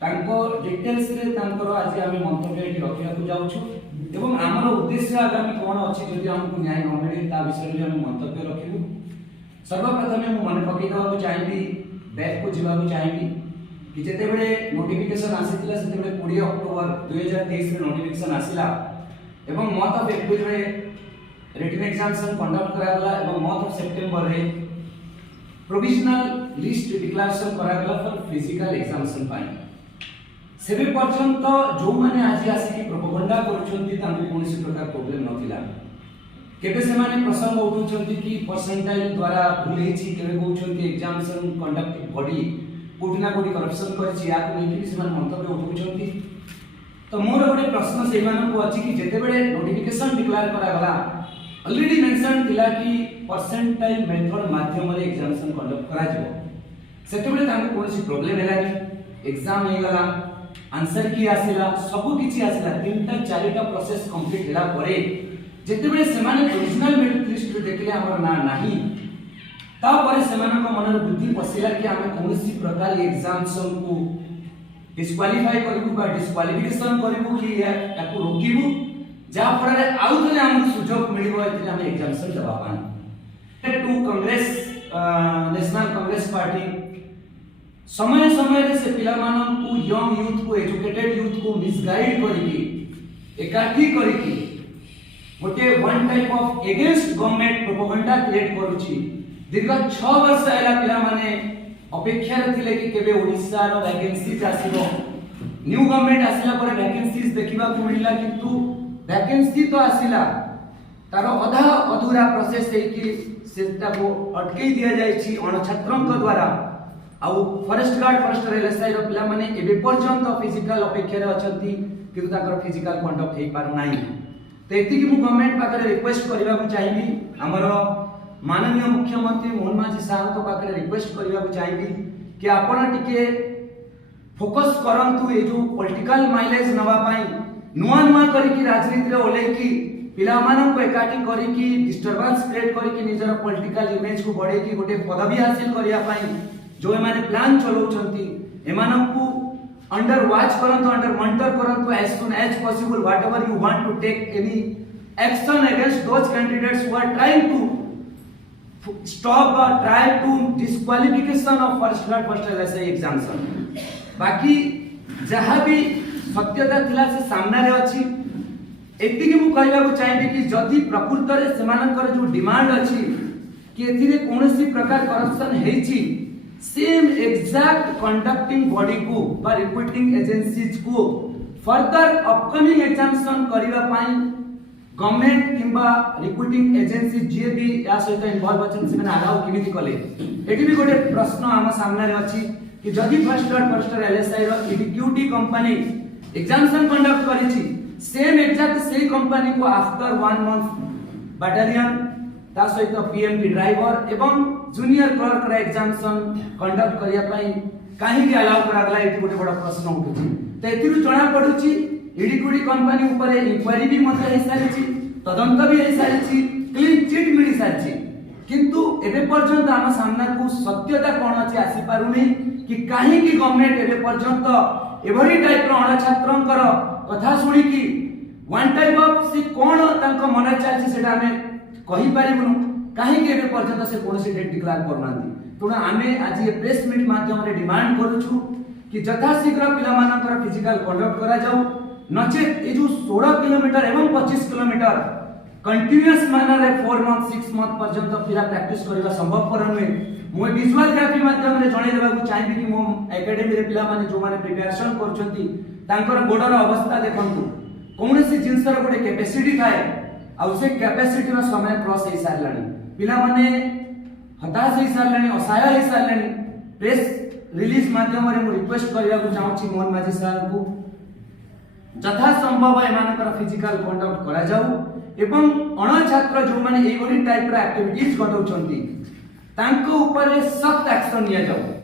Details रे आज आम मंतव्य ये रखा जाऊँ एवं आमर उद्देश्य आगामी कौन अच्छी जदि आमको न्याय न मिले ता विषय में आम मंतव्य रखू। सर्वप्रथम मुझे मन पकईदेवा चाहिए बैक को जावाक चाहिए कि जितेबले नोटिफिकेशन आसीला से 20 अक्टोबर 2023 में नोटिफिकेशन आसीला एवं मंथ ऑफ एप्रिल रे रिटन एग्जामिनेशन कंडक्ट करागला एवं मंथ ऑफ सितंबर रे प्रोविजनल लिस्ट डिक्लेरेशन करागला फॉर फिजिकल एग्जामिनेशन पाई सेबे पर्यंत जो माने आज आसी प्रोपोगंडा करूछंती तांको कोनसी प्रकार प्रॉब्लम नथिला। केबे से माने प्रसंग उठुछंती कि परसेंटाइल द्वारा भूल हेछि केबे कहउछंती एग्जामिनेशन कंडक्टिंग बॉडी कोठिना कोठी करप्शन करछि या को लेकि से माने मंतव्य उठुछंती। तो मोर गोटे प्रश्न से माने को अछि कि जेते बेले नोटिफिकेशन डिक्लेयर करा गला ऑलरेडी मेंशन थिला कि परसेंटाइल मेथड माध्यम रे एग्जामिनेशन कंडक्ट करा जिवो सेते बेले तांको कोनसी प्रॉब्लम हेलानी एग्जाम हे गला आंसर की आसिला सब किछि आसिला तीनटा चारिटा प्रोसेस कंप्लीट होला परे जेते बेले से माने ओरिजिनल मेरिट लिस्ट देखले हमर ना नाही ता परे से माने को मनर बुद्धि पसिला कि हमें कोनसी प्रकार एग्जामिनेशन को डिस्क्वालीफाई करबू बा डिस्क्वालिफिकेशन करबू कि याकू रोकिबू जा फଳରେ आउ थले हमर सुजोग मिलिबो एथिले हम एग्जामिनेशन देबा पानी टू कांग्रेस नेशनल कांग्रेस पार्टी समय समय रे से पिला मानन को यंग यूथ को एजुकेटेड यूथ को मिसगाइड करिकी एकाठी करिकी गोटे one type of against government propaganda create करूची दीर्घ 6 वर्ष एला पिला माने अपेक्षा रथिले कि केबे ओडिसा रो वैकेंसीज आसीबो न्यू गवर्नमेंट आसिला पर वैकेंसीज देखिबा को मिलिला किंतु वैकेंसी तो आसिला तारो अधा अधूरा प्रोसेस है कि सेटा को अटके दिया जायछि अण छात्रन द्वारा आउ फॉरेस्ट गार्ड फॉरेस्ट एलएसआई रो पिला माने एबे पर्यंत फिजिकल अपेक्षा रे अछंती किंतु ताकर फिजिकल कंडक्ट हेई पारु नाही। तो एति कि मु गवर्नमेंट पाकर रिक्वेस्ट करबा को चाहिबी हमर माननीय मुख्यमंत्री मोहन माझी साहब को पाकर रिक्वेस्ट करबा को चाहिबी कि आपण टिके फोकस करंतु ए जो पॉलिटिकल माइलेज नवा पाई नुआ नुआ करी कि राजनीति रे ओले कि पिला मानन को एकाठी करी कि डिस्टरबेंस क्रिएट करी कि निजर पॉलिटिकल इमेज को बढ़े कि गोटे पदवी हासिल करिया पाई जो एमाने प्लान चलाउछंती एमानन को अंडर वॉच करंतु अंडर मॉनिटर करंतु as soon as possible whatever you want to take any action against those candidates who are trying to stop और try to disqualification of first grade first LSI examination बाकी जहां भी सत्यता थिला से सामने रे अछि एति कि मु कहबा को चाहिबे कि जदि प्रकृत रे सेमानकर जो डिमांड अछि कि एथिरे कोनोसी प्रकार करप्शन हेछि सेम एग्जैक्ट कंडक्टिंग बॉडी को बा रिक्रूटिंग एजेंसीज को फर्दर अपकमिंग एग्जामिनेशन करिवा पाई गवर्नमेंट किंबा रिक्रूटिंग एजेंसी जे भी या सहित इन्वॉल्व अछन से आगाउ किमिति कले एटी भी गोटे प्रश्न हम सामने रे अछि कि जदि फर्स्ट एलएसआई रो इडिक्यूटी कंपनी एग्जामिनेशन कंडक्ट करिछि सेम एग्जैक्ट सेही कंपनी को आफ्टर 1 मंथ बटालियन ता सहित पीएमपी ड्राइवर एवं जूनियर क्लर्क रे एग्जामिनेशन कंडक्ट करिया पई काहे कि अलाउ करागला एटी गोटे बड़ प्रश्न उठुछि। त एतिरु जणा पडुछि इडिक्यूटी कंपनी ऊपर इंक्वायरी भी मते हे सारिछि तदंत भी हे सारिछि क्लीन चिट मिली सारिछि किंतु एबे पर्यंत हम सामना को सत्यता कोन अछि आसी पारुनी कि काहे कि गवर्नमेंट एबे पर्यंत एभरी टाइप रो अण छात्रंकर कथा सुनी कि वन टाइप ऑफ से कोन तांको मन चाछि सेटा हमें कहि पारिबनु काहे कि एबे पर्यंत से कोनसी डेट डिक्लेयर करनांती तुना हमें आज ये प्रेस मीट माध्यम रे डिमांड करूछु कि यथा शीघ्र पिला मानकर फिजिकल कंडक्ट करा जाऊ नचेत ए जो 16 किलोमीटर एवं 25 किलोमीटर कंटीन्यूअस मैनर रे 4 मंथ 6 मंथ पर्यंत फिरा प्रैक्टिस करबा संभव पर नहे मो विजुअल ग्राफी माध्यम रे जणे देबा को चाहिबी कि मो एकेडमी रे पिला माने जो माने प्रिपरेशन करछंती तांकर गोडर अवस्था देखंतु कोनसी जिंसर गोटे कैपेसिटी थाए आ से कैपेसिटी रो समय क्रॉस हे सारलानी पिला माने हताश हे सारलानी असहाय हे सारलानी प्रेस रिलीज माध्यम रे मु रिक्वेस्ट करबा को चाहूची मोहन माझी साहब को यथा संभव एमानकर फिजिकल कंडक्ट करा जाऊ एवं अण छात्र जो माने एई टाइप रो एक्टिविटीज घटौछंती तांको ऊपर सख्त एक्शन लिया जाऊ।